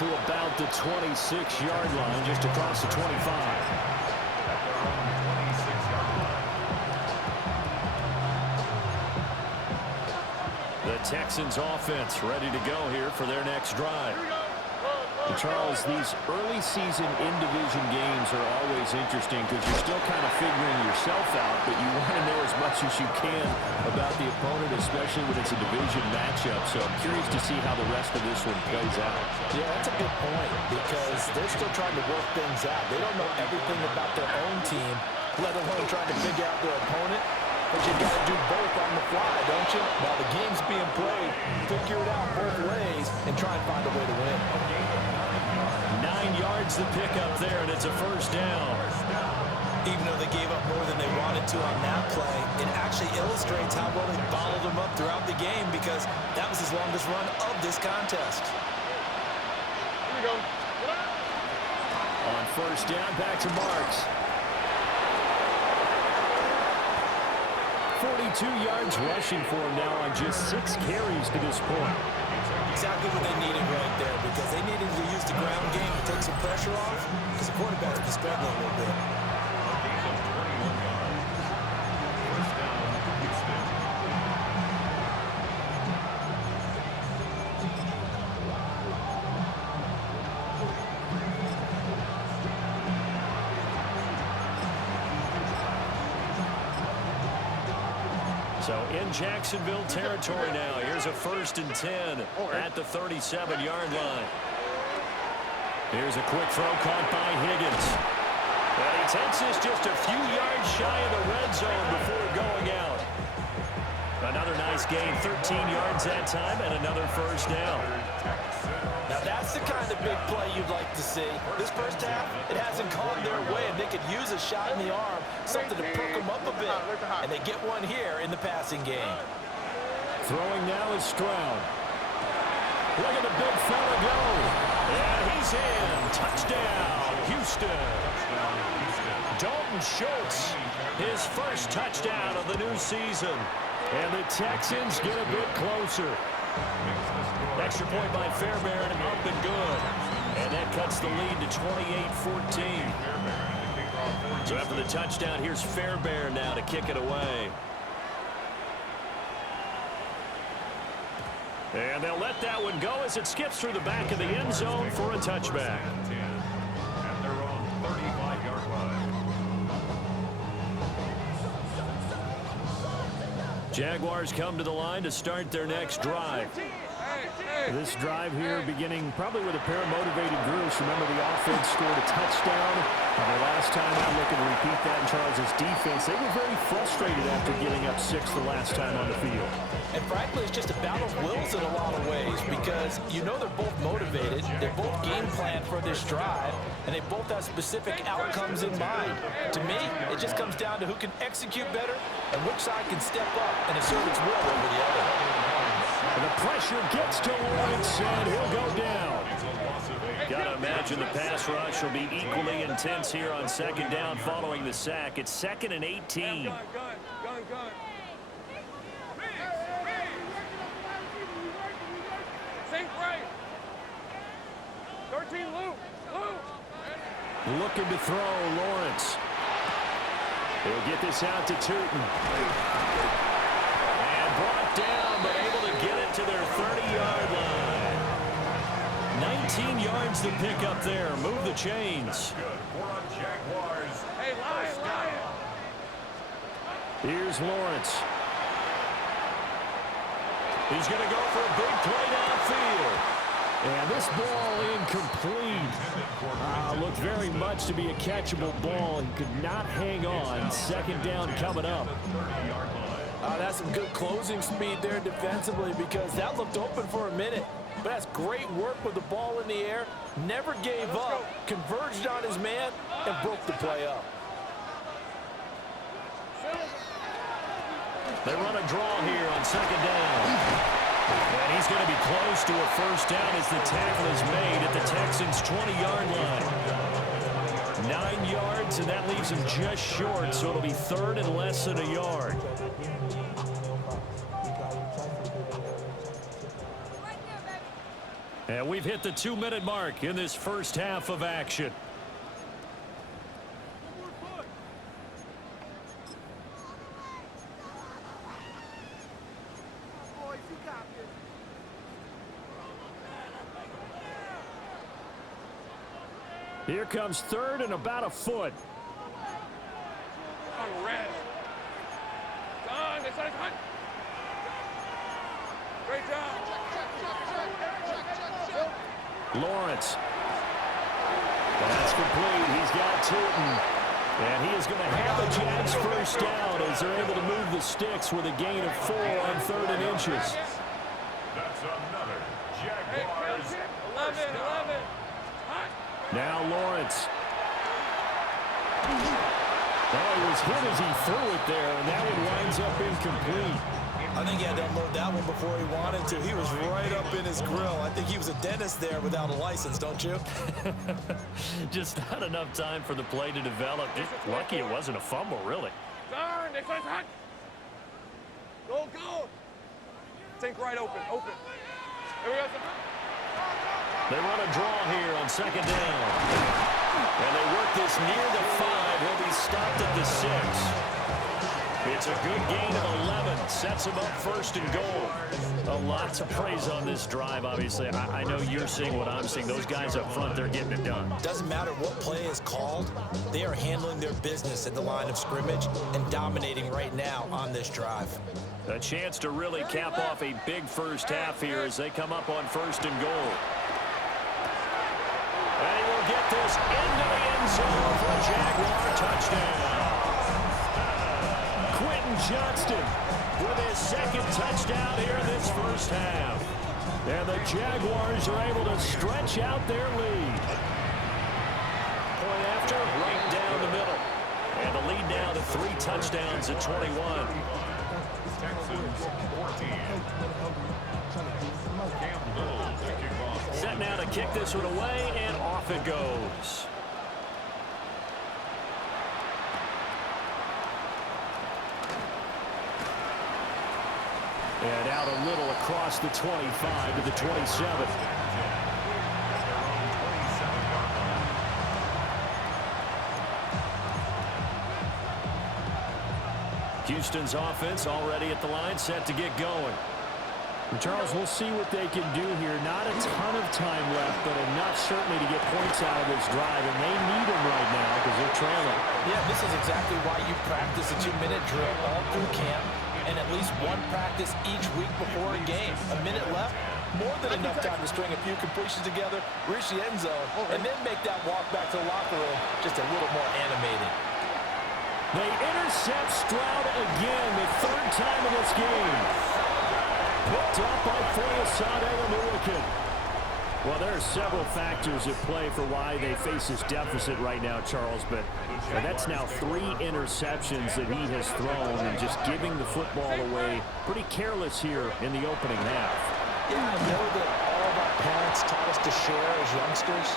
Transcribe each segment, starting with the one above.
to about the 26-yard line, just across the 25. The Texans offense ready to go here for their next drive. And Charles, these early season in-division games are always interesting because you're still kind of figuring yourself out, but you want to know as much as you can about the opponent, especially when it's a division matchup. So I'm curious to see how the rest of this one plays out. Yeah, that's a good point because they're still trying to work things out. They don't know everything about their own team, let alone trying to figure out their opponent. But you got to do both on the fly, don't you? While the game's being played, figure it out both ways and try and find a way to win. 9 yards the pickup there, and it's a first down. Even though they gave up more than they wanted to on that play, it actually illustrates how well they bottled them up throughout the game because that was his longest run of this contest. Here we go. On first down, back to Marks. 42 yards rushing for him now on just 6 carries to this point. Exactly what they needed right there because they needed to use the ground game to take some pressure off because the quarterback's been struggling a little bit. So in Jacksonville territory now. Here's a 1st and 10 at the 37-yard line. Here's a quick throw caught by Higgins. And he takes this just a few yards shy of the red zone before going out. Another nice gain, 13 yards that time, and another first down. Now that's the kind of big play you'd like to see. This first half, it hasn't gone their way, and they could use a shot in the arm, something to perk them up a bit. And they get one here in the passing game. Throwing now is Stroud. Look at the big fella go. And he's in. Touchdown, Houston. Dalton Schultz, his first touchdown of the new season. And the Texans get a bit closer. Extra point by Fairbairn, up and good. And that cuts the lead to 28-14. So after the touchdown, here's Fairbairn now to kick it away. And they'll let that one go as it skips through the back of the end zone for a touchback. And they're on 35-yard line. Jaguars come to the line to start their next drive. This drive here beginning probably with a pair of motivated groups. Remember, the offense scored a touchdown. And the last time out, looking to repeat that in Charles' defense. They were very frustrated after giving up 6 the last time on the field. And frankly, it's just a battle of wills in a lot of ways because you know they're both motivated, they're both game planned for this drive, and they both have specific outcomes in mind. To me, it just comes down to who can execute better and which side can step up and assert its will over the other. And the pressure gets to Lawrence, and he'll go down. Got to imagine the pass rush will be equally intense here on second down following the sack. It's 2nd and 18. Gun. Sink right. 13, Luke. Looking to throw, Lawrence. He'll get this out to Tootin. And brought down, but able to get it to their 30-yard line. 19 yards to pick up there. Move the chains. Hey, Lion. Here's Lawrence. He's going to go for a big play downfield. And this ball incomplete. Looked very much to be a catchable ball. He could not hang on. Second down coming up. That's some good closing speed there defensively because that looked open for a minute. But that's great work with the ball in the air. Never gave up, converged on his man, and broke the play up. They run a draw here on second down. And he's going to be close to a first down as the tackle is made at the Texans' 20-yard line. 9 yards, and that leaves him just short, so it'll be 3rd and less than a yard. And we've hit the 2-minute mark in this first half of action. Here comes third and about a foot. Great job. Lawrence. That's complete. He's got Tootin. And he is going to have the Jags first down as they're able to move the sticks with a gain of 4 on 3rd and inches. That's another Jaguars. 11. Now Lawrence. Oh, he was hit as he threw it there, and that one winds up incomplete. I think he had to unload that one before he wanted to. He was right up in his grill. I think he was a dentist there without a license, don't you? Just not enough time for the play to develop. Just lucky it wasn't a fumble, really. Go. Think right open. Here we go. They run a draw here on 2nd down. And they work this near the 5. He'll be stopped at the 6. It's a good gain of 11. Sets him up 1st and goal. A lot to praise on this drive, obviously. I know you're seeing what I'm seeing. Those guys up front, they're getting it done. Doesn't matter what play is called. They are handling their business at the line of scrimmage and dominating right now on this drive. A chance to really cap off a big first half here as they come up on 1st and goal. And he will get this into the end zone for a Jaguar touchdown. Quentin Johnston with his 2nd touchdown here in this first half. And the Jaguars are able to stretch out their lead. Point after, right down the middle. And the lead now to 3 touchdowns at 21. Texans 14. Set now to kick this one away, and off it goes. And out a little across the 25 to the 27. Houston's offense already at the line, set to get going. Charles, we'll see what they can do here. Not a ton of time left, but enough certainly to get points out of this drive, and they need them right now because they're trailing. Yeah, this is exactly why you practice a 2-minute drill all through camp and at least one practice each week before a game. A minute left, more than enough time to string a few completions together, reach the end zone, and then make that walk back to the locker room just a little more animated. They intercept Stroud again, the 3rd time in this game. Picked up by Foyesade Oluwakin. Well, there are several factors at play for why they face this deficit right now, Charles, but that's now 3 interceptions that he has thrown and just giving the football away pretty careless here in the opening half. Yeah, I know that all of our parents taught us to share as youngsters,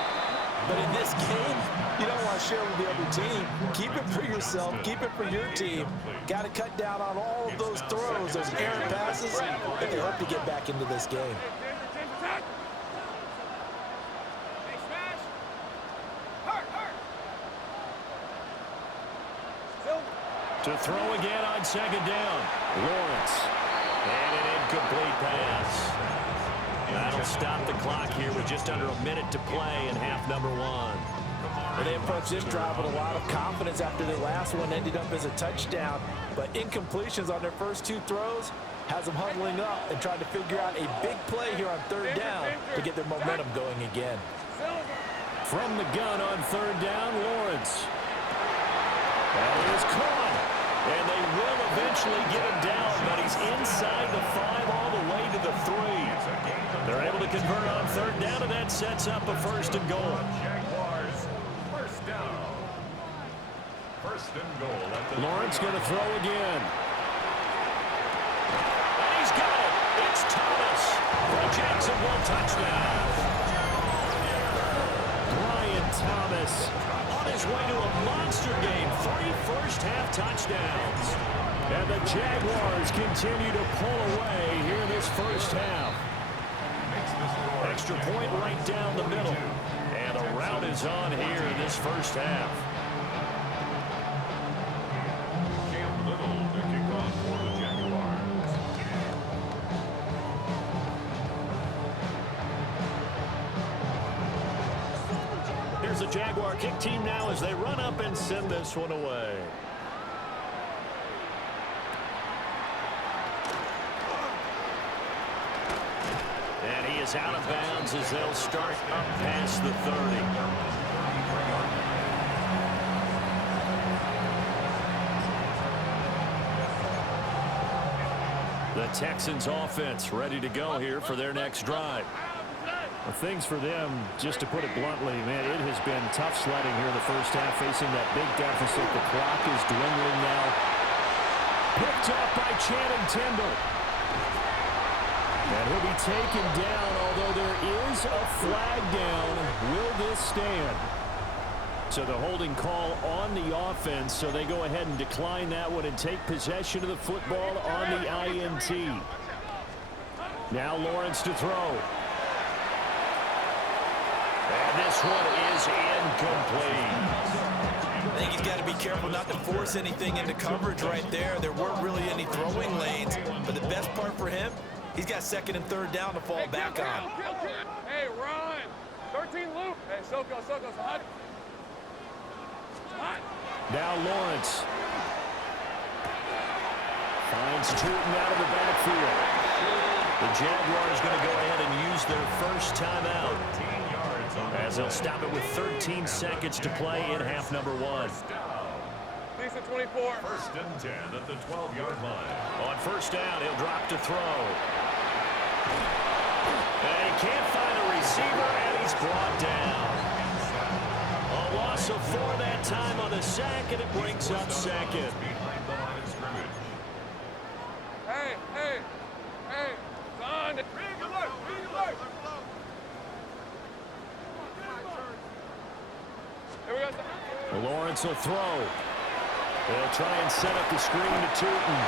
but in this game, you don't want to share with the other team. Keep it for yourself. Keep it for your team. Got to cut down on all of those throws, those errant passes, if they hope to get back into this game. To throw again on 2nd down. Lawrence. And an incomplete pass. That'll stop the clock here with just under a minute to play in half number 1. And they approached this drive with a lot of confidence after their last one ended up as a touchdown. But incompletions on their first 2 throws has them huddling up and trying to figure out a big play here on 3rd down to get their momentum going again. From the gun on 3rd down, Lawrence. That is caught. And they will eventually get him down, but he's inside the 5 all the way to the 3. They're able to convert on 3rd down, and that sets up a 1st and goal. Jaguars, 1st down. 1st and goal. Lawrence going to throw again. And he's got it. It's Thomas for a Jacksonville touchdown. Brian Thomas on his way to a monster game. 3 first-half touchdowns. And the Jaguars continue to pull away here in this first half. Extra point right down the middle. And a rout is on here in this first half. Cam Little to kick off for the Jaguars. Here's the Jaguar kick team now as they run up and send this one away. And he is out of bounds as they'll start up past the 30. The Texans offense ready to go here for their next drive. Well, things for them, just to put it bluntly, man, it has been tough sledding here in the first half, facing that big deficit. The clock is dwindling now. Picked up by Channing Tindall. And he'll be taken down, although there is a flag down. Will this stand? So the holding call on the offense, so they go ahead and decline that one and take possession of the football on the INT. Now Lawrence to throw. And this one is incomplete. I think he's got to be careful not to force anything into coverage right there. There weren't really any throwing lanes, but the best part for him, he's got second and third down to fall back on. Hey, Ryan. 13 loop. Hey, Soko, hot. Now Lawrence finds Tootin out of the backfield. The Jaguars going to go ahead and use their first timeout, as they'll stop it with 13 seconds to play in half number 1. Decent 24. First and 10 at the 12-yard line. On first down, he'll drop to throw. And he can't find a receiver, and he's brought down. A loss of 4 that time on the sack, and it brings up second. Behind the line of scrimmage. Hey, son. Here we go. Lawrence will throw. They'll try and set up the screen to Tootin.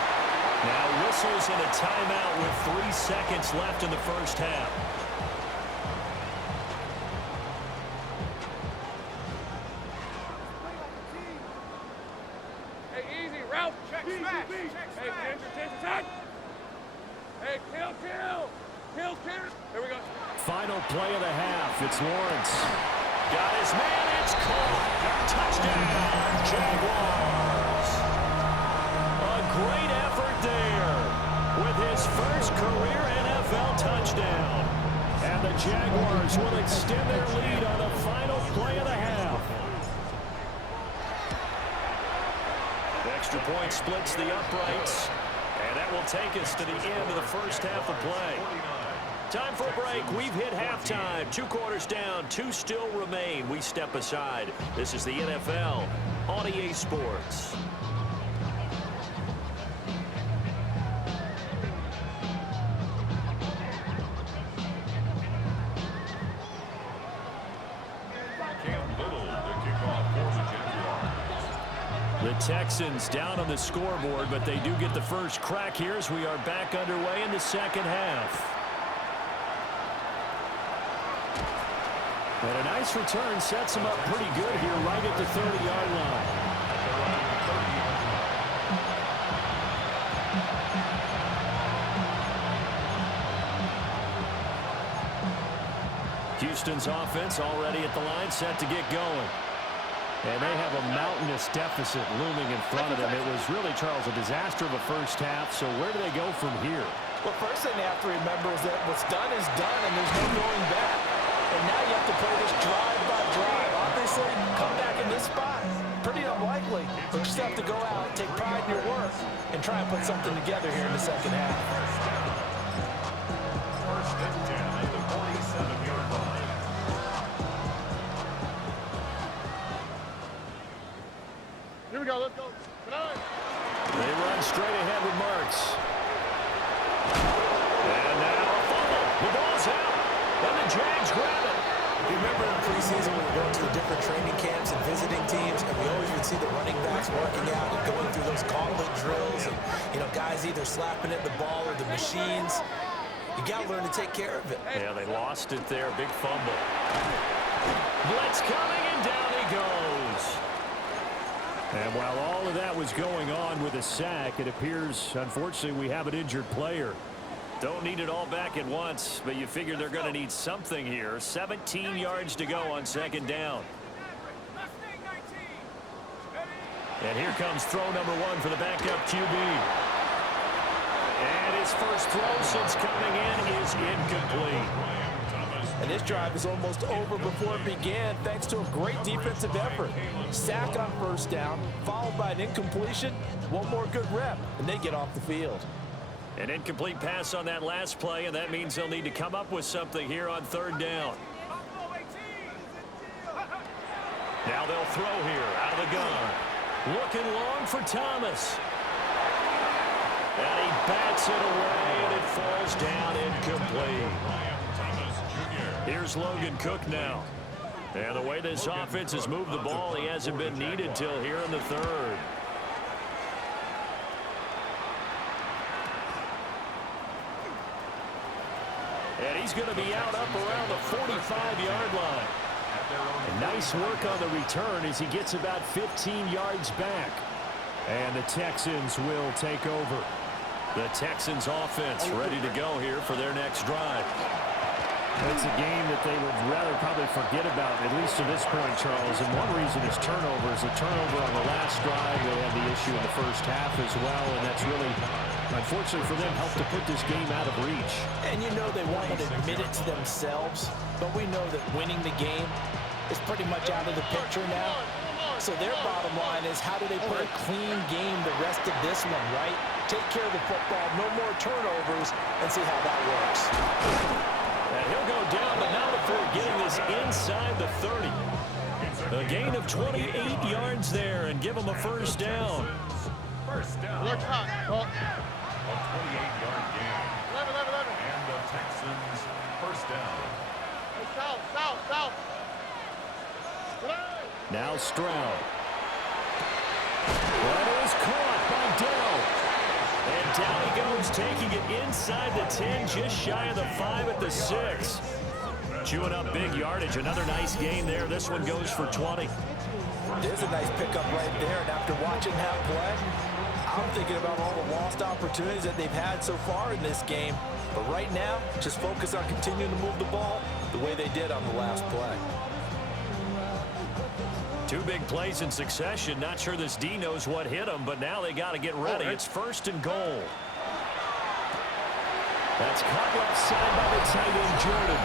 Now whistles and a timeout with 3 seconds left in the first half. Hey, easy, Ralph. Check smash. Hey, tension. Hey, kill. Here we go. Final play of the half. It's Lawrence. Got his man. It's caught. Touchdown, Jaguars. A great effort there with his first career NFL touchdown. And the Jaguars will extend their lead on the final play of the half. The extra point splits the uprights. And that will take us to the end of the first half of play. Time for a break. We've hit halftime. 2 quarters down. 2 still remain. We step aside. This is the NFL on EA Sports. Cam Little to kick off for the Jaguars. The Texans down on the scoreboard, but they do get the first crack here as we are back underway in the second half. And a nice return sets him up pretty good here right at the 30-yard line. Houston's offense already at the line, set to get going. And they have a mountainous deficit looming in front of them. It was really, Charles, a disaster of a first half. So where do they go from here? Well, first thing they have to remember is that what's done is done, and there's no going back. And now you have to play this drive by drive. Obviously, come back in this spot, pretty unlikely. But you just have to go out, take pride in your work, and try and put something together here in the second half. First and 10 at the 47-yard line. Here we go. Let's go. Tonight. They run straight ahead with Marks. And now a fumble. The ball's out. And the Jags grab it. You remember in preseason when we were going to the different training camps and visiting teams, and we always would see the running backs working out and going through those gauntlet drills, and guys either slapping at the ball or the machines. You got to learn to take care of it. Yeah, they lost it there. Big fumble. Blitz coming, and down he goes. And while all of that was going on with a sack, it appears, unfortunately, we have an injured player. Don't need it all back at once, but you figure they're going to need something here. 17 yards to go on second down. And here comes throw number 1 for the backup QB. And his first throw since coming in is incomplete. And this drive is almost over before it began, thanks to a great defensive effort. Sack on first down, followed by an incompletion. One more good rep, and they get off the field. An incomplete pass on that last play, and that means they'll need to come up with something here on third down. Now they'll throw here out of the gun. Looking long for Thomas. And he bats it away, and it falls down incomplete. Here's Logan Cook now. And the way this offense has moved the ball, he hasn't been needed till here in the third. And he's going to be out up around the 45-yard line. And nice work on the return as he gets about 15 yards back. And the Texans will take over. The Texans offense ready to go here for their next drive. It's a game that they would rather probably forget about, at least to this point, Charles. And one reason is turnovers. A turnover on the last drive. They had the issue in the first half as well, and that's really, unfortunately for them, helped to put this game out of reach. And you know they won't admit it to themselves, but we know that winning the game is pretty much out of the picture now. So their bottom line is, how do they play a clean game the rest of this one, right? Take care of the football, no more turnovers, and see how that works. And he'll go down, but not before getting this inside the 30. A gain of 28 yards there, and give him a first down. First down. A 28-yard gain. And the Texans first down. South. Now Stroud. That is caught by Dell. And down he goes, taking it inside the 10, just shy of the 5 at the 6. Chewing up big yardage. Another nice gain there. This one goes for 20. There's a nice pickup right there, and after watching that play, I'm thinking about all the lost opportunities that they've had so far in this game. But right now, just focus on continuing to move the ball the way they did on the last play. 2 big plays in succession. Not sure this D knows what hit him, but now they got to get ready. It's first and goal. That's caught left side by the tight end, Jordan.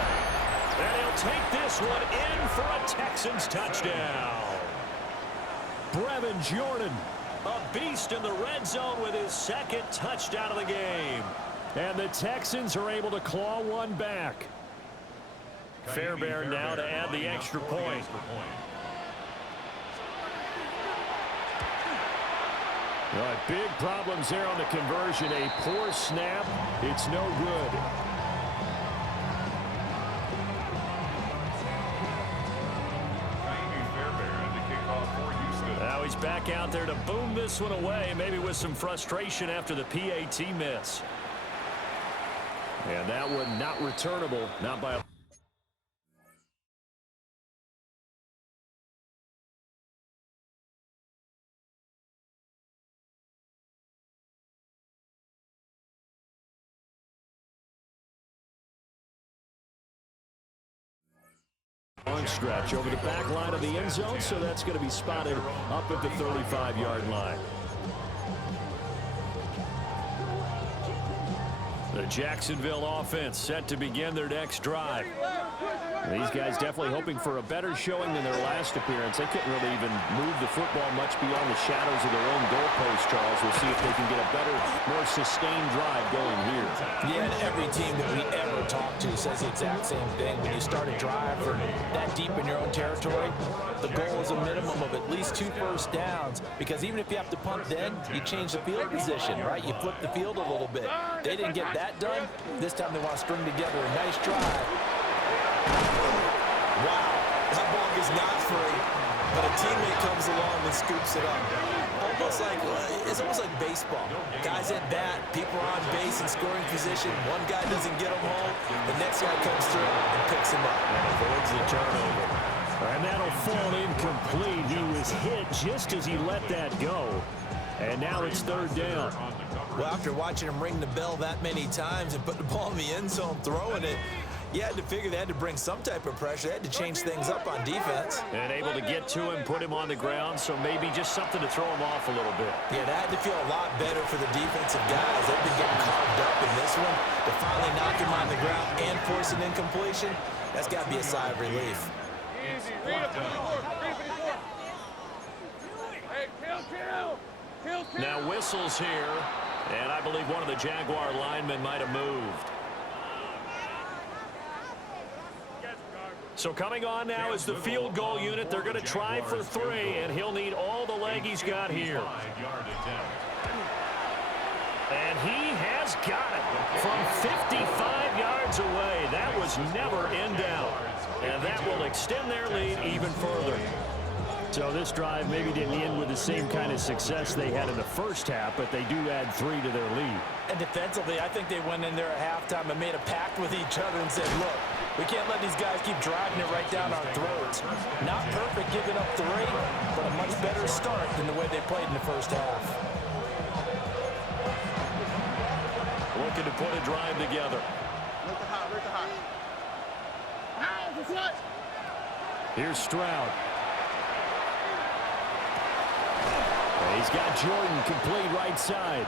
And he'll take this one in for a Texans touchdown. Brevin Jordan, a beast in the red zone with his second touchdown of the game. And the Texans are able to claw one back. Fairbairn now to add the extra point. All right, big problems there on the conversion. A poor snap. It's no good. Now he's back out there to boom this one away, maybe with some frustration after the PAT miss. And that one not returnable, not by a... Long stretch over the back line of the end zone, so that's going to be spotted up at the 35-yard line. The Jacksonville offense set to begin their next drive. These guys definitely hoping for a better showing than their last appearance. They couldn't really even move the football much beyond the shadows of their own goalpost, Charles. We'll see if they can get a better, more sustained drive going here. Yeah, and every team that we ever talk to says the exact same thing. When you start a drive from that deep in your own territory, the goal is a minimum of at least 2 first downs, because even if you have to punt then, you change the field position, right? You flip the field a little bit. They didn't get that done. This time they want to string together a nice drive. Wow, That ball is not free, but a teammate comes along and scoops it up. It's almost like baseball. Guys at bat, people are on base in scoring position. One guy doesn't get him home. The next guy comes through and picks him up. And avoids the turnover. And that'll fall incomplete. He was hit just as he let that go. And now it's third down. Well, after watching him ring the bell that many times and put the ball in the end zone, throwing it, you had to figure they had to bring some type of pressure. They had to change things up on defense. And able to get to him, put him on the ground, so maybe just something to throw him off a little bit. Yeah, that had to feel a lot better for the defensive guys. They've been getting carved up in this one. To finally knock him on the ground and force an incompletion, that's got to be a sigh of relief. Easy. Read up 54. Read 54. Hey, kill. Now whistles here, and I believe one of the Jaguar linemen might have moved. So coming on now is the field goal unit. They're going to try for 3, and he'll need all the leg he's got here. And he has got it from 55 yards away. That was never in doubt. And that will extend their lead even further. So this drive maybe didn't end with the same kind of success they had in the first half, but they do add 3 to their lead. And defensively, I think they went in there at halftime and made a pact with each other and said, look, we can't let these guys keep driving it right down our throats. Not perfect giving up 3, but a much better start than the way they played in the first half. Looking to put a drive together. Here's Stroud. He's got Jordan complete right side.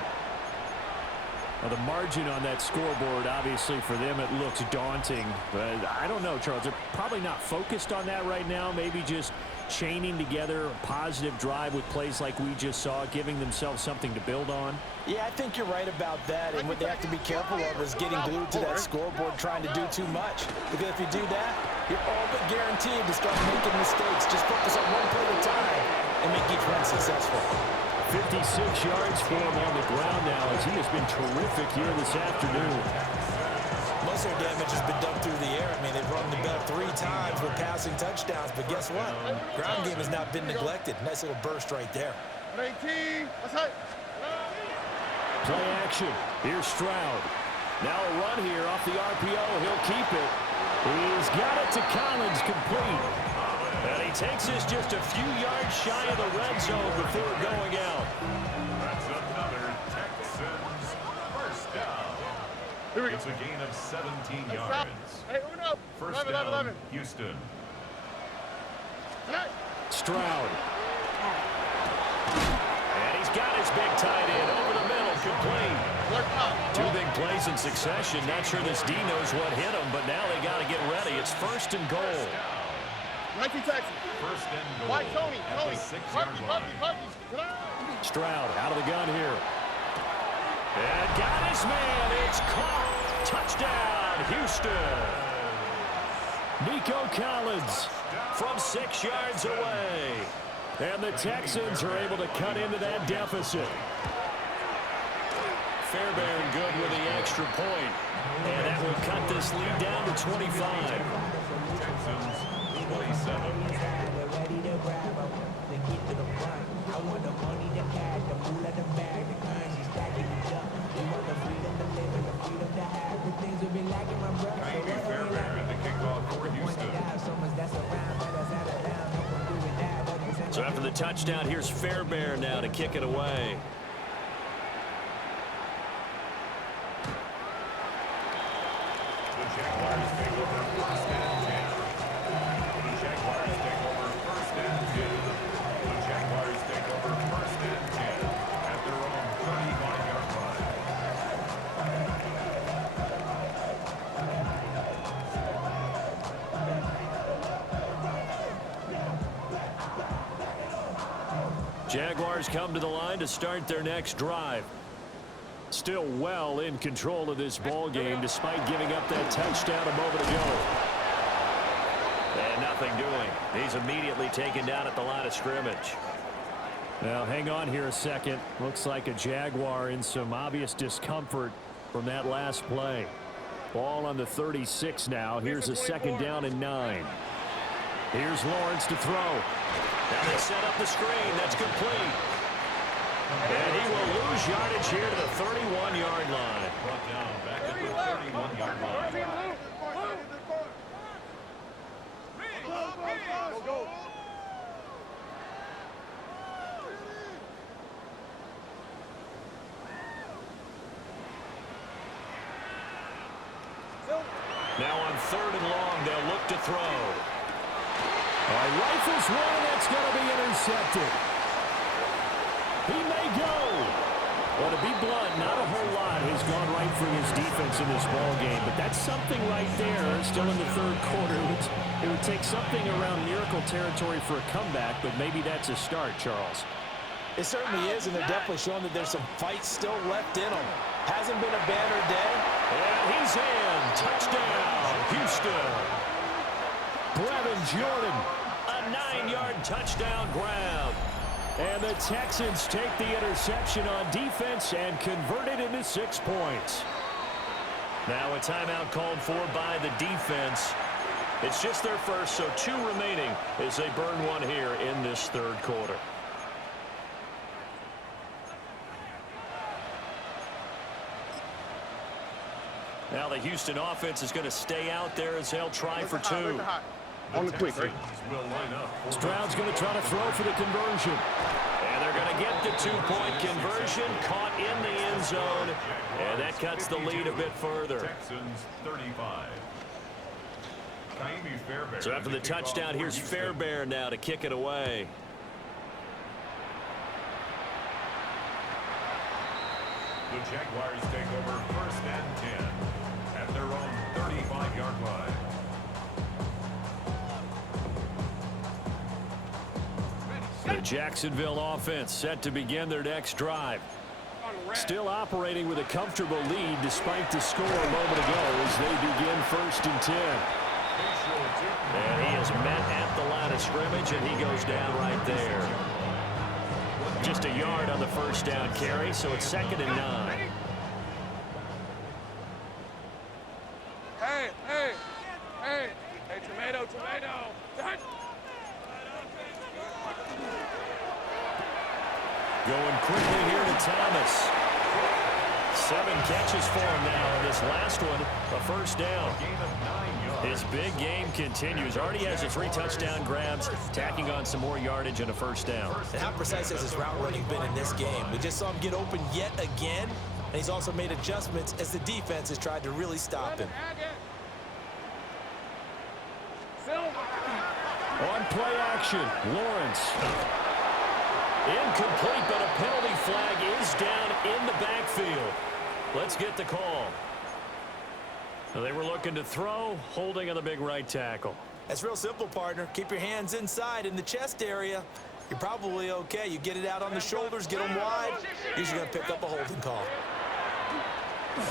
Now the margin on that scoreboard, obviously for them it looks daunting. But I don't know, Charles. They're probably not focused on that right now. Maybe just chaining together a positive drive with plays like we just saw, giving themselves something to build on. Yeah, I think you're right about that. And what they have to be careful of is getting glued to that scoreboard trying to do too much. Because if you do that, you're all but guaranteed to start making mistakes. Just focus on one play at a time and make each one successful. 56 yards for him on the ground now as he has been terrific here this afternoon. Most of their damage has been done through the air. I mean, they've run the ball 3 times with passing touchdowns, but guess what? Ground game has not been neglected. Nice little burst right there. 19. Let's hit. Play action. Here's Stroud. Now a run here off the RPO. He'll keep it. He's got it to Collins complete. And he takes us just a few yards shy of the red zone before going out. That's another Texans first down. It's a gain of 17 yards. Hey, Uno. First down, Houston. Stroud. And he's got his big tight end over the middle, complete. 2 big plays in succession. Not sure this D knows what hit him, but now they got to get ready. It's first and goal. 19 Texans. First and goal. White, Tony. At the 6-yard line. Stroud out of the gun here. And got his man. It's caught. Touchdown, Houston. Nico Collins from 6 yards away. And the Texans are able to cut into that deficit. Fairbairn good with the extra point. And that will cut this lead down to 25. Texans 27. Fairbairn, the kickoff for Houston. So after the touchdown, here's Fairbairn now to kick it away. The Jaguars take over first and 10. The Jaguars take over first and 10. The Jaguars take over first and 10 at their own 35-yard line. Jaguars come to the line to start their next drive. Still well in control of this ball game despite giving up that touchdown a moment ago. And nothing doing. He's immediately taken down at the line of scrimmage. Now hang on here a second. Looks like a Jaguar in some obvious discomfort from that last play. Ball on the 36 now. Here's a second down and 9. Here's Lawrence to throw. Now they set up the screen. That's complete. And he will lose yardage here to the 31-yard line. Brought down back at the 31-yard line. Go. Now on 3rd and long, they'll look to throw. All right, rifles one, and that's going to be intercepted. He may go. Well, to be blunt, not a whole lot has gone right for his defense in this ball game, but that's something right there. Still in the 3rd quarter. It would take something around miracle territory for a comeback, but maybe that's a start, Charles. It certainly is, and they're definitely showing that there's some fight still left in them. Hasn't been a banner day. And he's in. Touchdown, Houston. Brevin Jordan. A 9-yard touchdown grab. And the Texans take the interception on defense and convert it into 6 points. Now a timeout called for by the defense. It's just their first, so 2 remaining as they burn one here in this 3rd quarter. Now the Houston offense is going to stay out there as they'll try for 2. On the quick. Stroud's going to try to throw for the conversion. And they're going to get the 2-point conversion, caught in the end zone, and that cuts the lead a bit further. Texans 35. So after the touchdown, here's Fairbairn now to kick it away. The Jaguars take over 1st and 10 at their own 35-yard line. The Jacksonville offense set to begin their next drive. Still operating with a comfortable lead despite the score a moment ago as they begin 1st and 10. And he is met at the line of scrimmage, and he goes down right there. Just a yard on the 1st down carry, so it's 2nd and 9. Hey, tomato. Going quickly here to Thomas. 7 catches for him now, and this last one, a 1st down. His big game continues. Already has 3 touchdown grabs, tacking on some more yardage and a 1st down. And how precise has his route running been in this game? We just saw him get open yet again, and he's also made adjustments as the defense has tried to really stop him. On play action, Lawrence. Incomplete, but a penalty flag is down in the backfield. Let's get the call. They were looking to throw, holding on the big right tackle. That's real simple, partner. Keep your hands inside in the chest area. You're probably okay. You get it out on the shoulders, get them wide. Usually going to pick up a holding call.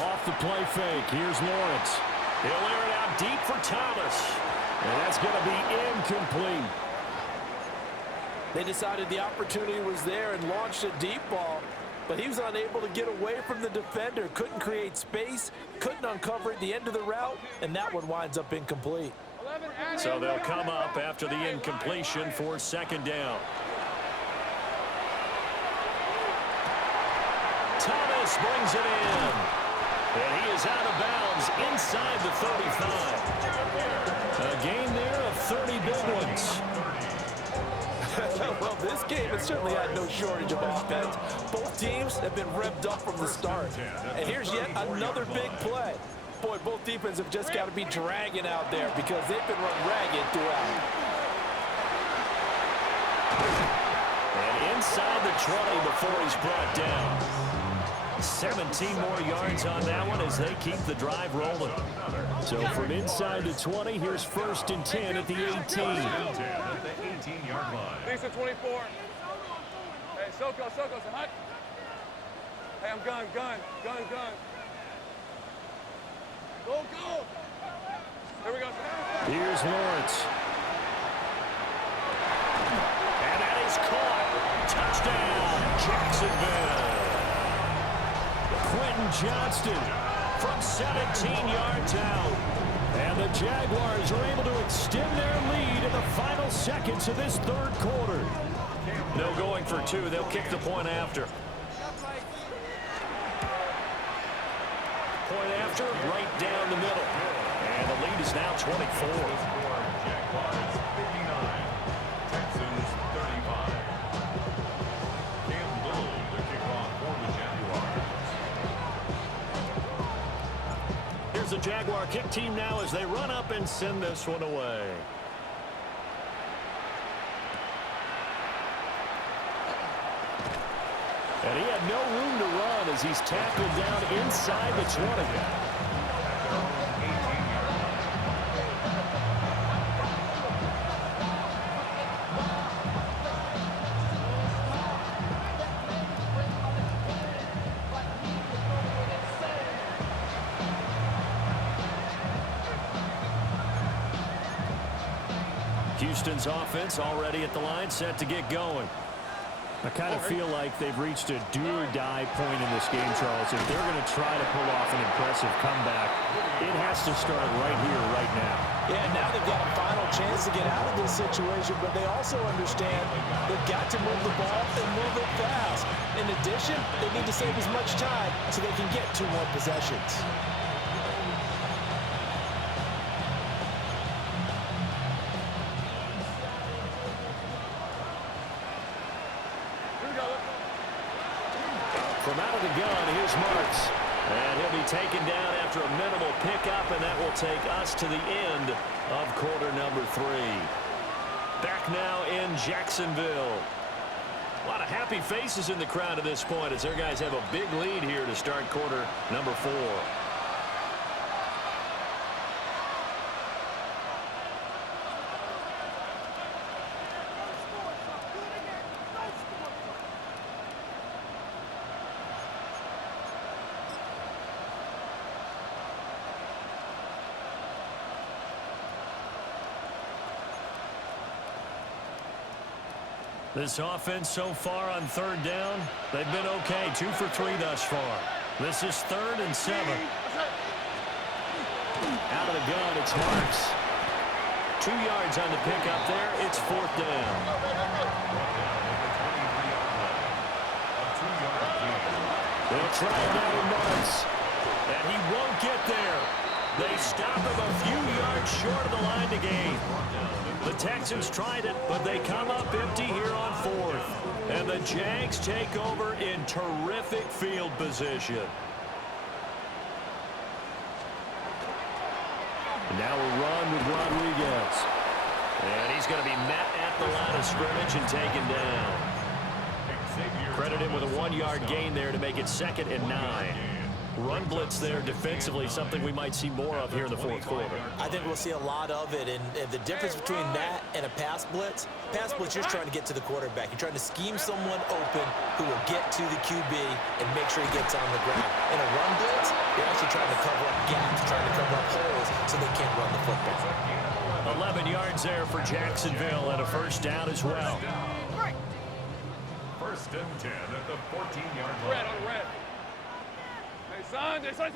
Off the play fake, here's Lawrence. He'll air it out deep for Thomas. And that's going to be incomplete. They decided the opportunity was there and launched a deep ball, but he was unable to get away from the defender, couldn't create space, couldn't uncover at the end of the route, and that one winds up incomplete. So they'll come up after the incompletion for 2nd down. Thomas brings it in. And he is out of bounds inside the 35. A gain there of 30 big ones. Well, this game has certainly had no shortage of offense. Both teams have been revved up from the start. And here's yet another big play. Boy, both defenses have just got to be dragging out there because they've been run ragged throughout. And inside the 20 before he's brought down. 17 more yards on that one as they keep the drive rolling. So from inside the 20, here's 1st and 10 at the 18. At the 18-yard line. Lisa 24. Hey, Soko, hut. Hey, I'm gun. Go. Here we go. Here's Lawrence. And that is caught. Touchdown, Jacksonville. Quentin Johnston from 17 yards out. And the Jaguars are able to extend their lead in the final seconds of this third quarter. No going for two. They'll kick the point after. Point after, right down the middle. And the lead is now 24. Jaguars 59, Texans 35. Cam Little to kick off for the Jaguars. Here's the Jaguar kick team now as they run up and send this one away. And he had no room to run as he's tackled down inside the 20. Houston's offense already at the line, set to get going. I kind of feel like they've reached a do-or-die point in this game, Charles. If they're going to try to pull off an impressive comeback, it has to start right here, right now. Yeah, now they've got a final chance to get out of this situation, but they also understand they've got to move the ball and move it fast. In addition, they need to save as much time so they can get 2 more possessions. From out of the gun, here's Marks. And he'll be taken down after a minimal pickup, and that will take us to the end of quarter number 3. Back now in Jacksonville. A lot of happy faces in the crowd at this point as their guys have a big lead here to start quarter number 4. This offense so far on third down, they've been okay. 2 for 3 thus far. This is 3rd and 7. Out of the gun, it's Marks. 2 yards on the pickup there. It's 4th down. They'll try it now with Marks. And he won't get there. They stop him a few yards short of the line to gain. The Texans tried it, but they come up empty here on 4th. And the Jags take over in terrific field position. And now a run with Rodriguez. And he's going to be met at the line of scrimmage and taken down. Credit him with a 1-yard gain there to make it 2nd and 9. Run blitz there defensively, something we might see more of here in the 4th quarter. I think we'll see a lot of it, and the difference between that and a pass blitz, you're just trying to get to the quarterback. You're trying to scheme someone open who will get to the QB and make sure he gets on the ground. In a run blitz, you're actually trying to cover up gaps, trying to cover up holes so they can't run the football. 11 yards there for Jacksonville and a 1st down as well. 1st and 10 at the 14-yard line. Red on red. Hey, son, son.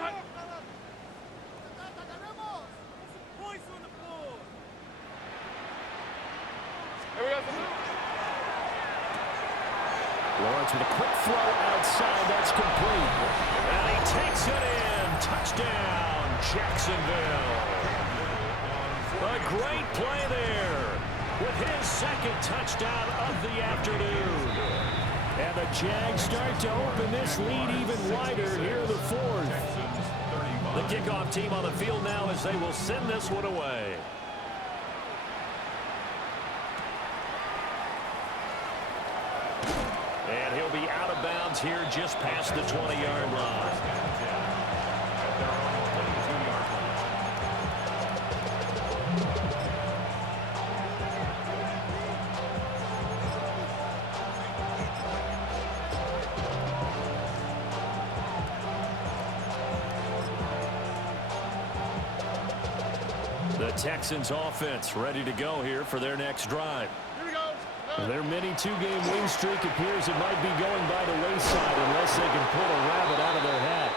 Lawrence with a quick throw outside. That's complete. And he takes it in. Touchdown, Jacksonville. A great play there with his 2nd touchdown of the afternoon. And the Jags start to open this lead even wider here in the 4th. The kickoff team on the field now as they will send this one away. And he'll be out of bounds here just past the 20-yard line. The Texans offense ready to go here for their next drive. Their mini 2-game win streak appears it might be going by the wayside unless they can pull a rabbit out of their hat.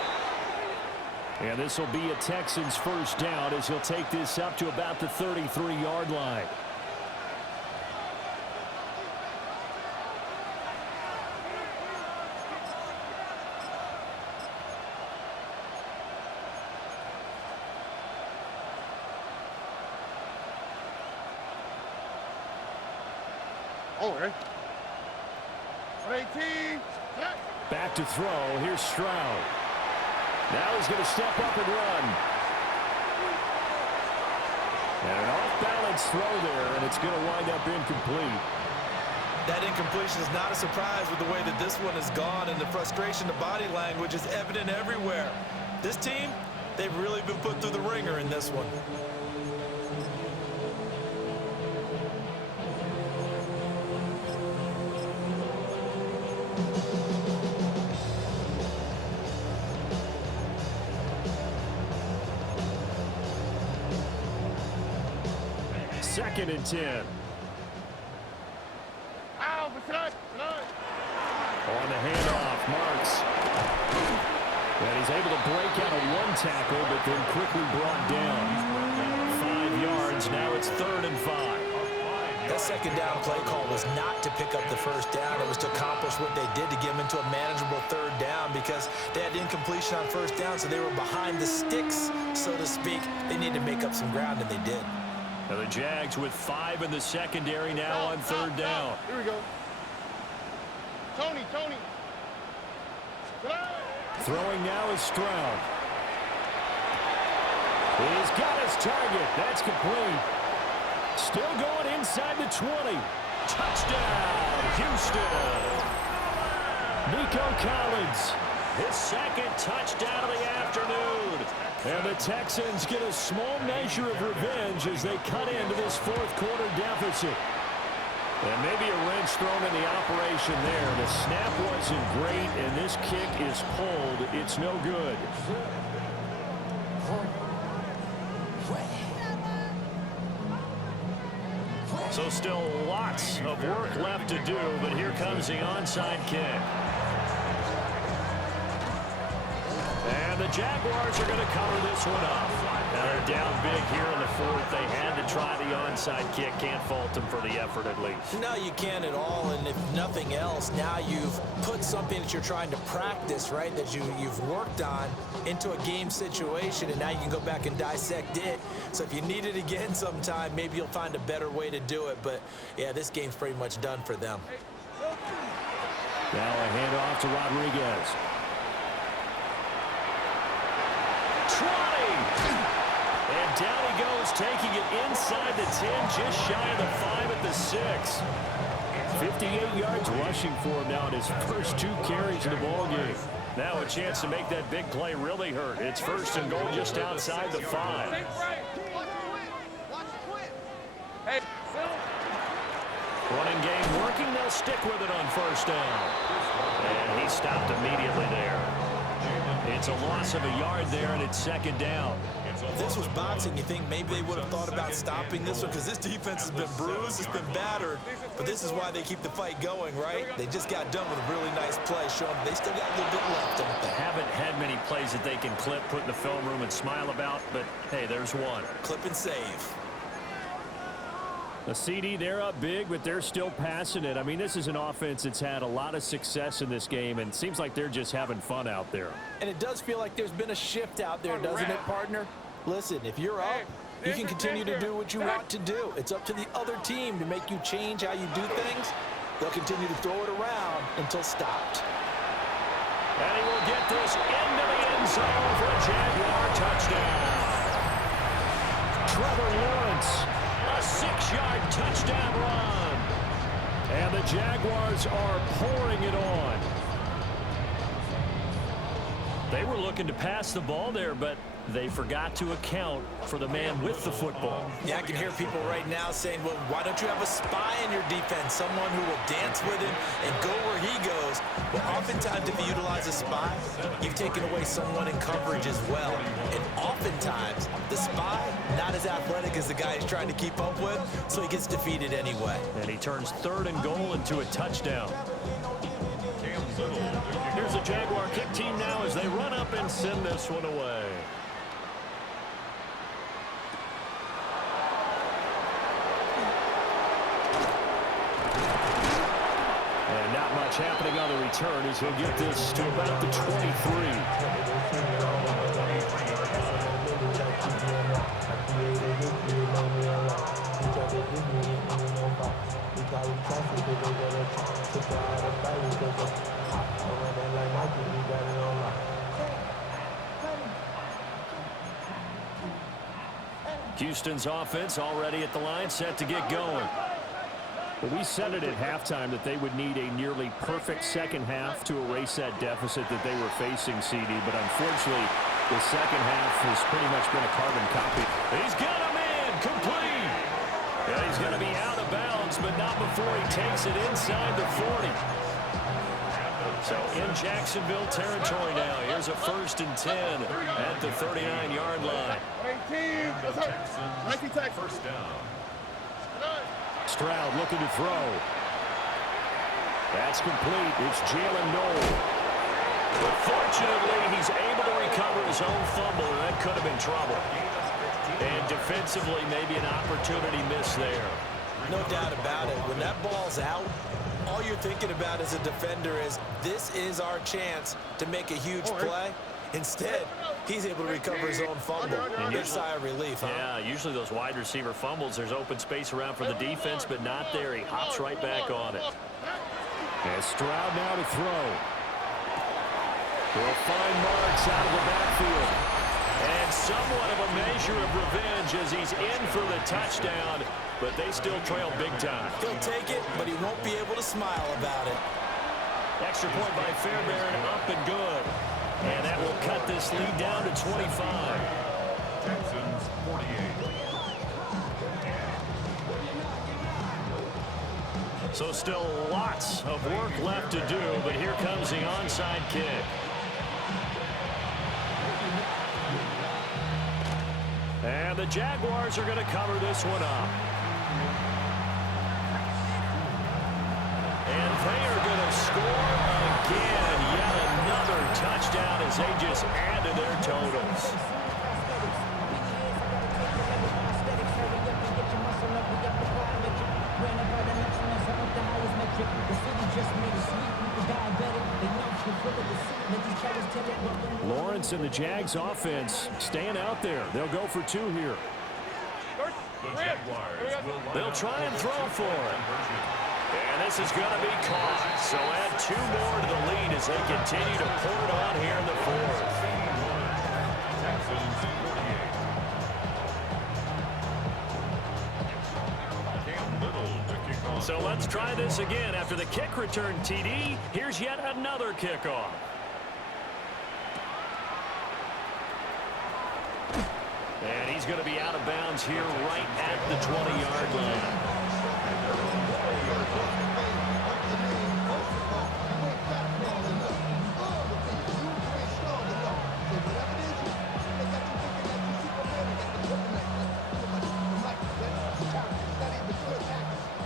And this will be a Texans first down as he'll take this up to about the 33-yard line. Oh, right. 18. Back to throw. Here's Stroud. Now he's going to step up and run. And an off-balance throw there, and it's going to wind up incomplete. That incompletion is not a surprise with the way that this one has gone, and the frustration, the body language is evident everywhere. This team, they've really been put through the ringer in this one. Second and 10. On the handoff, Marks. And he's able to break out of one tackle, but then quickly brought down. 5 yards, now it's 3rd and 5. That second down play call was not to pick up the first down. It was to accomplish what they did to get them into a manageable 3rd down because they had incompletion on first down, so they were behind the sticks, so to speak. They needed to make up some ground, and they did. Now the Jags with 5 in the secondary now on 3rd down. Here we go. Tony. Throwing now is Stroud. He's got his target. That's complete. Still going inside the 20. Touchdown, Houston. Nico Collins, his 2nd touchdown of the afternoon. And the Texans get a small measure of revenge as they cut into this 4th quarter deficit. And maybe a wrench thrown in the operation there. The snap wasn't great, and this kick is pulled. It's no good. So still lots of work left to do, but here comes the onside kick. And the Jaguars are going to cover this one up. Now they're down big here in the 4th. They had to try the onside kick. Can't fault them for the effort at least. No, you can't at all, and if nothing else, now you've put something that you're trying to practice, right, that you've worked on into a game situation, and now you can go back and dissect it. So if you need it again sometime, maybe you'll find a better way to do it. But, yeah, this game's pretty much done for them. Now a handoff to Rodriguez. 20. And down he goes, taking it inside the 10, just shy of the 5 at the 6. 58 yards rushing for him now in his first 2 carries in the ballgame. Now a chance to make that big play really hurt. It's 1st and goal just outside the 5. Running game working. They'll stick with it on 1st down. And he stopped immediately there. It's a loss of a yard there, and it's 2nd down. If this was boxing, you think maybe they would have thought about stopping this one because this defense has been bruised, it's been battered, but this is why they keep the fight going, right? They just got done with a really nice play, showing they still got a little bit left, don't they? Haven't had many plays that they can clip, put in the film room, and smile about, but hey, there's one. Clip and save. The CD, they're up big, but they're still passing it. I mean, this is an offense that's had a lot of success in this game, and it seems like they're just having fun out there. And it does feel like there's been a shift out there, doesn't it, partner? Listen, if you're up, you can continue to do what you want to do. It's up to the other team to make you change how you do things. They'll continue to throw it around until stopped. And he will get this into the end zone for a Jaguar touchdown. Trevor Lawrence, a 6-yard touchdown run. And the Jaguars are pouring it on. They were looking to pass the ball there, but they forgot to account for the man with the football. Yeah, I can hear people right now saying, well, why don't you have a spy in your defense, someone who will dance with him and go where he goes? Well, oftentimes if you utilize a spy, you've taken away someone in coverage as well. And oftentimes, the spy, not as athletic as the guy he's trying to keep up with, so he gets defeated anyway. And he turns 3rd and goal into a touchdown. Here's Here's the Jaguar kick team now as they run up and send this one away. And not much happening on the return as he'll get this to about the 23. Houston's offense already at the line, set to get going. Well, we said it at halftime that they would need a nearly perfect second half to erase that deficit that they were facing, CD. But unfortunately, the second half has pretty much been a carbon copy. He's got him in, complete. Yeah, he's going to be out of bounds, but not before he takes it inside the 40. So in Jacksonville territory now. Here's a 1st and 10 at the 39-yard line. 19 tackles. First down. Stroud looking to throw. That's complete. It's Jalen Noel. But fortunately, he's able to recover his own fumble, and that could have been trouble. And defensively, maybe an opportunity missed there. No doubt about it. When that ball's out, all you're thinking about as a defender is, this is our chance to make a huge play. Instead, he's able to recover his own fumble. And good sigh of relief, huh? Yeah, usually those wide receiver fumbles, there's open space around for the defense, but not there. He hops right back on it. And Stroud now to throw. Will find Marks out of the backfield. And somewhat of a measure of revenge as he's in for the touchdown, but they still trail big time. He'll take it, but he won't be able to smile about it. Extra point by Fairbairn, up and good. And that will cut this lead down to 25. Texans 48. So still lots of work left to do, but here comes the onside kick. And the Jaguars are going to cover this one up. And they are going to score again. Yet another touchdown as they just add to their totals. Lawrence and the Jags offense staying out there. They'll go for 2 here. They'll try and throw for it. And this is going to be caught. So add 2 more to the lead as they continue to pour it on here in the 4th. Texans 48. Cam Little to kick off. So let's try this again. After the kick return TD, here's yet another kickoff. And he's going to be out of bounds here right at the 20-yard line.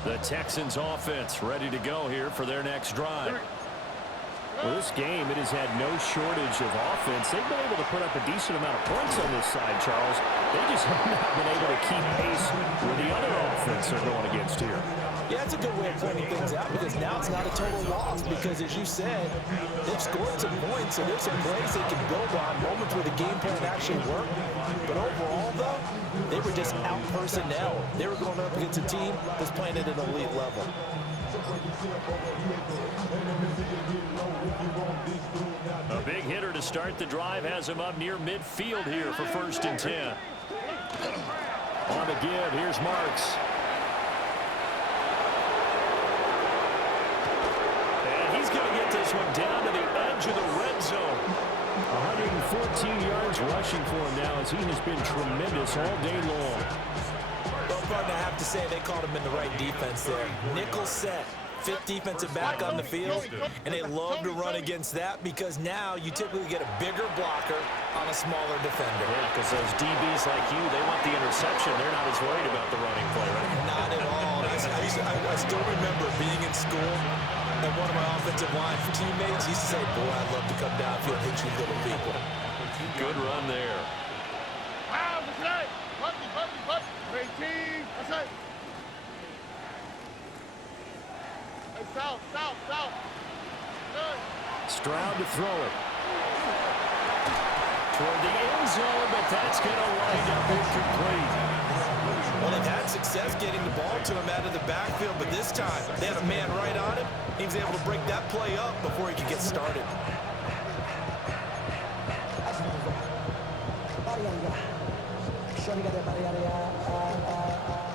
The Texans offense ready to go here for their next drive. Well, this game, it has had no shortage of offense. They've been able to put up a decent amount of points on this side, Charles. They just have not been able to keep pace with the other offense they're going against here. Yeah, that's a good way of pointing things out, because now it's not a total loss, because as you said, they've scored some points, so there's some plays they can build on, moments where the game plan actually worked. But overall, though, they were just out personnel. They were going up against a team that's playing at an elite level. A big hitter to start the drive has him up near midfield here for 1st and 10. On the give, here's Marks. And he's going to get this one down to the edge of the red zone. 114 yards rushing for him now as he has been tremendous all day long. Well, partner, I have to say they called him in the right defense there. Nickel set. 5th defensive back on the field, and they love to run against that because now you typically get a bigger blocker on a smaller defender. Yeah, because those DBs like you, they want the interception. They're not as worried about the running play, right? Not at all. They I still remember being in school and one of my offensive line teammates used to say, boy, I'd love to come downfield and hit you little people. Good run there. Great team. That's it. Hey, south. Good. Stroud to throw it. Toward the end zone, but that's going to wind up incomplete. Well, they've had success getting the ball to him out of the backfield, but this time they had a man right on him. He was able to break that play up before he could get started.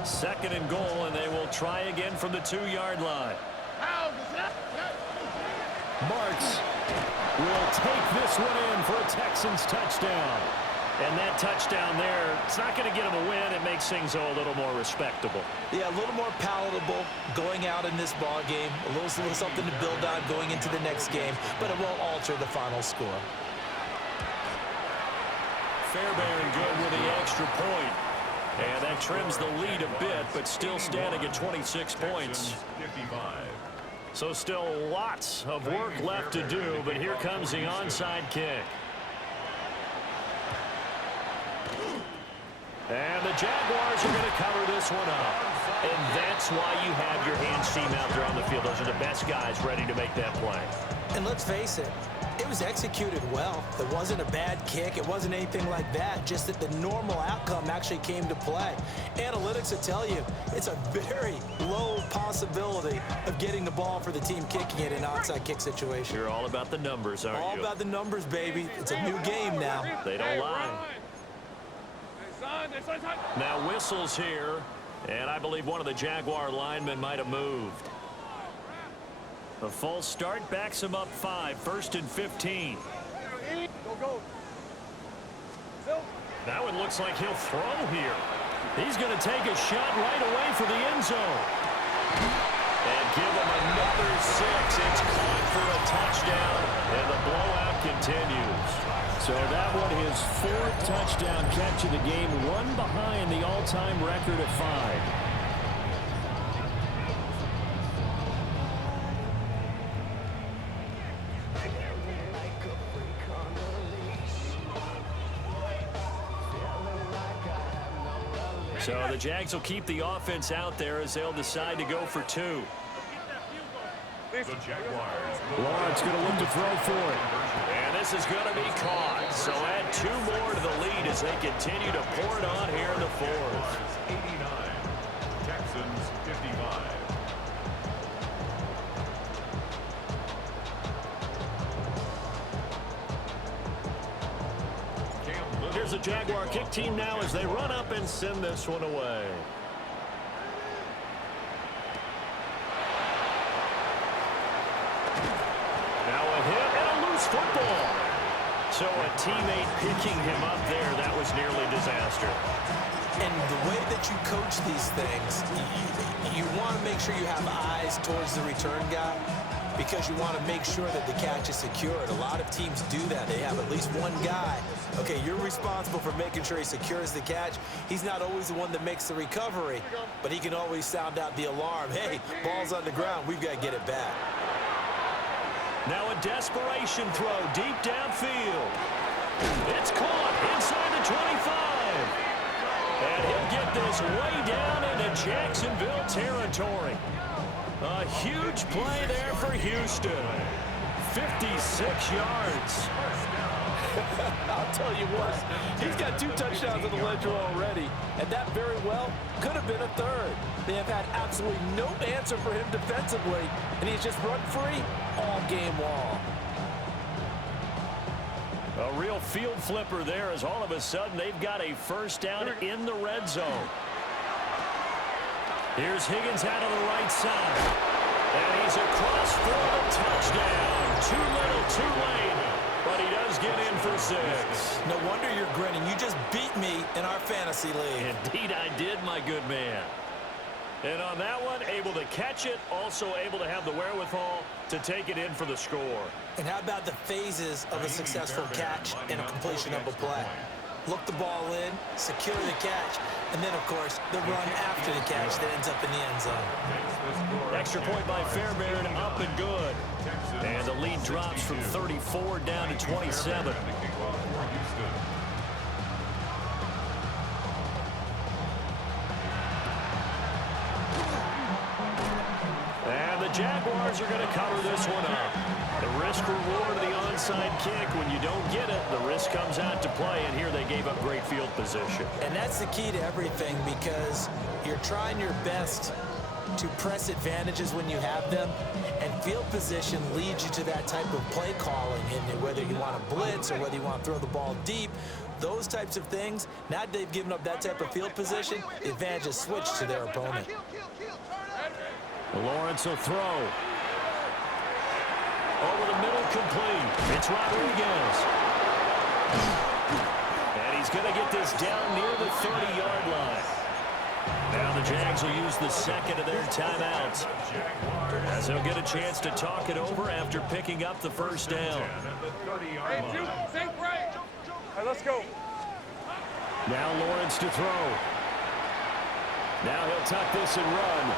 Second and goal, and they will try again from the 2-yard line. Marks will take this one in for a Texans touchdown. And that touchdown there, it's not going to get them a win. It makes things a little more respectable. Yeah, a little more palatable going out in this ball game. A little something to build on going into the next game, but it won't alter the final score. Fairbairn good with the extra point. And that trims the lead a bit, but still standing at 26 points. 55. So still lots of work left to do, but here comes the onside kick. And the Jaguars are going to cover this one up. And that's why you have your hands team out there on the field. Those are the best guys ready to make that play. And let's face it, it was executed well. It wasn't a bad kick. It wasn't anything like that. Just that the normal outcome actually came to play. Analytics will tell you it's a very low possibility of getting the ball for the team kicking it in an onside kick situation. You're all about the numbers, aren't you? All about the numbers, baby. It's a new game now. They don't lie. Now whistles here, and I believe one of the Jaguar linemen might have moved. A false start backs him up 5, 1st and 15. Go. That one looks like he'll throw here. He's going to take a shot right away for the end zone. And give him another 6. It's caught for a touchdown, and the blowout continues. So that one his 4th touchdown catch of the game, one behind the all-time record of 5. So the Jags will keep the offense out there as they'll decide to go for 2. The Jaguars. Lawrence going to look to throw for it. And this is going to be caught. So add 2 more to the lead as they continue to pour it on here in the 4th. 89. Texans 55. Here's the Jaguar kick team now as they run up and send this one away. Now a hit and a loose football. So a teammate picking him up there, that was nearly disaster. And the way that you coach these things, you want to make sure you have eyes towards the return guy because you want to make sure that the catch is secured. A lot of teams do that. They have at least one guy. Okay, you're responsible for making sure he secures the catch. He's not always the one that makes the recovery, but he can always sound out the alarm. Hey, ball's on the ground. We've got to get it back. Now a desperation throw deep downfield. It's caught inside the 25. And he'll get this way down into Jacksonville territory. A huge play there for Houston. 56 yards. I'll tell you what, he's got 2 touchdowns on the ledger already, and that very well could have been a 3rd. They have had absolutely no answer for him defensively, and he's just run free all game long. A real field flipper there as all of a sudden they've got a first down in the red zone. Here's Higgins out on the right side. And he's across for the touchdown. Too little, too late. But he does get in for 6. No wonder you're grinning. You just beat me in our fantasy league. Indeed I did, my good man. And on that one, able to catch it, also able to have the wherewithal to take it in for the score. And how about the phases of a successful catch and a completion of a play? look the ball in, secure the catch, and then, of course, the run after the catch that ends up in the end zone. Extra point by Fairbairn, up and good. And the lead drops from 34 down to 27. And the Jaguars are going to cover this one up. The risk-reward of the onside kick, when you don't get it, the risk comes out to play, and here they gave up great field position. And that's the key to everything, because you're trying your best to press advantages when you have them, and field position leads you to that type of play calling, and whether you want to blitz or whether you want to throw the ball deep, those types of things. Now that they've given up that type of field position, the advantage is switched to their opponent. Lawrence will throw. Over the middle, complete. It's Rodriguez. And he's going to get this down near the 30-yard line. Now the Jags will use the second of their timeouts, as they'll get a chance to talk it over after picking up the first down. Hey, Juke, think right. All right, let's go. Now Lawrence to throw. Now he'll tuck this and run.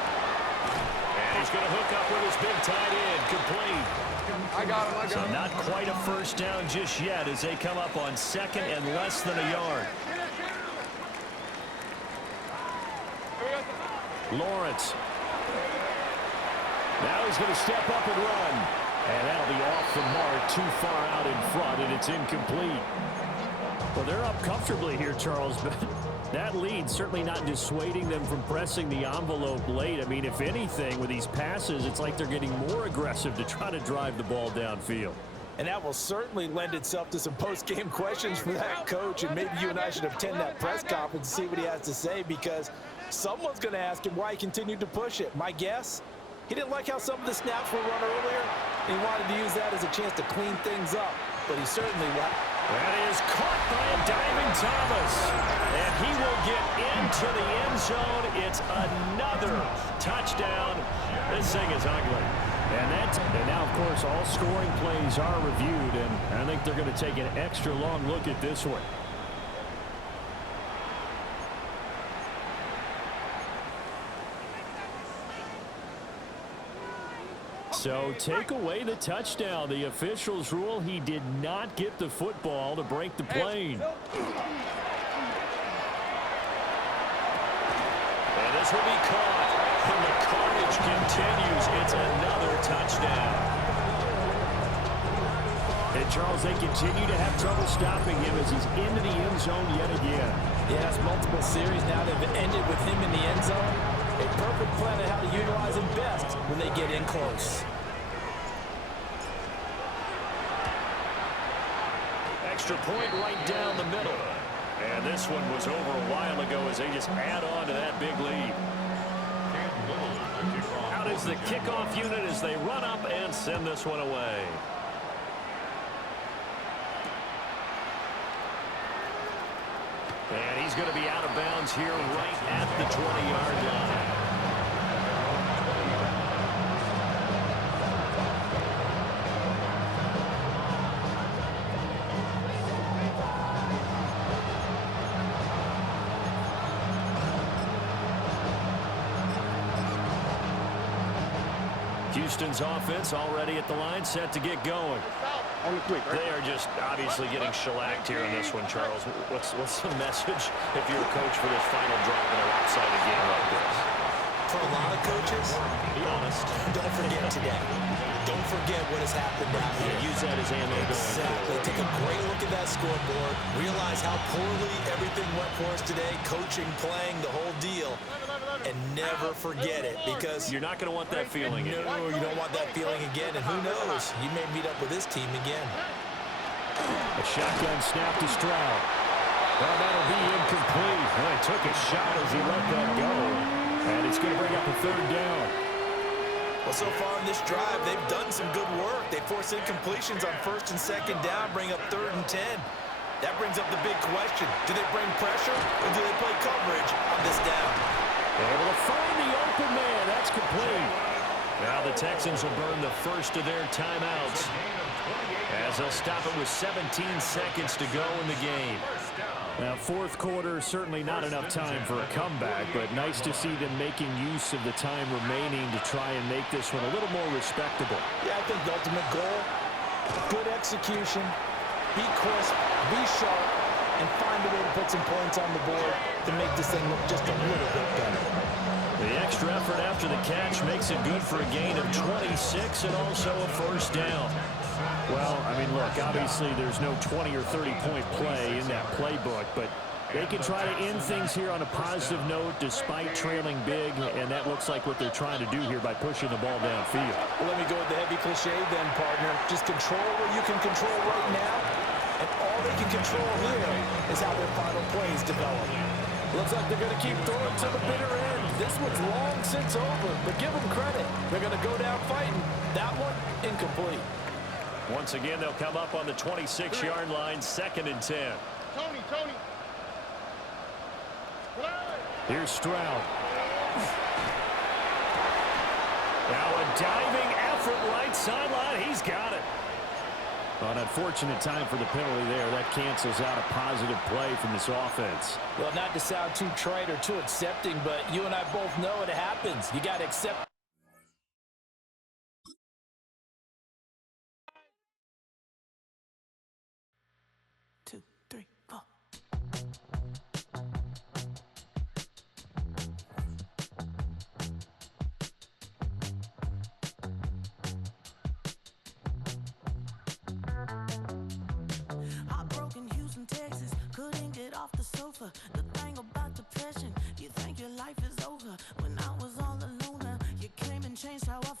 And he's going to hook up with his big tight end, complete. I got him, So not quite a first down just yet as they come up on second and less than a yard. Lawrence. Now he's going to step up and run. And that'll be off the mark, too far out in front, and it's incomplete. Well, they're up comfortably here, Charles, but that lead certainly not dissuading them from pressing the envelope late. I mean, if anything, with these passes, it's like they're getting more aggressive to try to drive the ball downfield. And that will certainly lend itself to some post-game questions for that coach, and maybe you and I should attend that press conference and see what he has to say, because someone's going to ask him why he continued to push it. My guess, he didn't like how some of the snaps were run earlier, and he wanted to use that as a chance to clean things up, but he certainly went. That is caught by a diving Thomas, and he will get into the end zone. It's another touchdown. This thing is ugly. And now, of course, all scoring plays are reviewed, and I think they're going to take an extra long look at this one. So take away the touchdown. The officials rule he did not get the football to break the plane. And this will be caught. And the carnage continues. It's another touchdown. And Charles, they continue to have trouble stopping him as he's into the end zone yet again. Yes, multiple series now that have ended with him in the end zone. A perfect plan of how to utilize him best when they get in close. Extra point right down the middle. And this one was over a while ago as they just add on to that big lead. Out is the kickoff unit as they run up and send this one away. And he's going to be out of bounds here right at the 20-yard line. Houston's offense already at the line, set to get going. They are just obviously getting shellacked here in this one, Charles. What's the message if you're a coach for this final drop in a lopsided game like this? For a lot of coaches, Be honest. don't forget today. Don't forget what has happened out here. Use that as ammo. Exactly. Take a great look at that scoreboard. Realize how poorly everything went for us today. Coaching, playing, the whole deal. And never forget it, because You're not going to want that feeling. no, you don't want that feeling again. And who knows? You may meet up with this team again. A shotgun snap to Stroud. Well, that'll be incomplete. Well, he took a shot as he let that go. And it's going to bring up a third down. Well, so far in this drive, they've done some good work. They force incompletions on first and second down, bring up 3rd and 10. That brings up the big question. Do they bring pressure, or do they play coverage on this down? Able to find the open man. That's complete. Now the Texans will burn the first of their timeouts as they'll stop it with 17 seconds to go in the game. Now, fourth quarter, certainly not enough time for a comeback, but nice to see them making use of the time remaining to try and make this one a little more respectable. Yeah, I think the ultimate goal, good execution, be crisp, be sharp, and find a way to put some points on the board to make this thing look just a little bit better. The extra effort after the catch makes it good for a gain of 26 and also a first down. Well, I mean, look, obviously there's no 20 or 30-point play in that playbook, but they can try to end things here on a positive note despite trailing big, and that looks like what they're trying to do here by pushing the ball downfield. Well, let me go with the heavy cliche then, partner. Just control what you can control right now, and all they can control here is how their final plays develop. Looks like they're going to keep throwing to the bitter end. This one's long since over, but give them credit. They're going to go down fighting. That one, incomplete. Once again, they'll come up on the 26-yard line, 2nd and 10. Tony. Here's Stroud. Now a diving effort right sideline. He's got it. An unfortunate time for the penalty there. That cancels out a positive play from this offense. Well, not to sound too trite or too accepting, but you and I both know it happens. You got to accept. Texas, couldn't get off the sofa. The thing about depression, you think your life is over. When I was all alone, you came and changed how I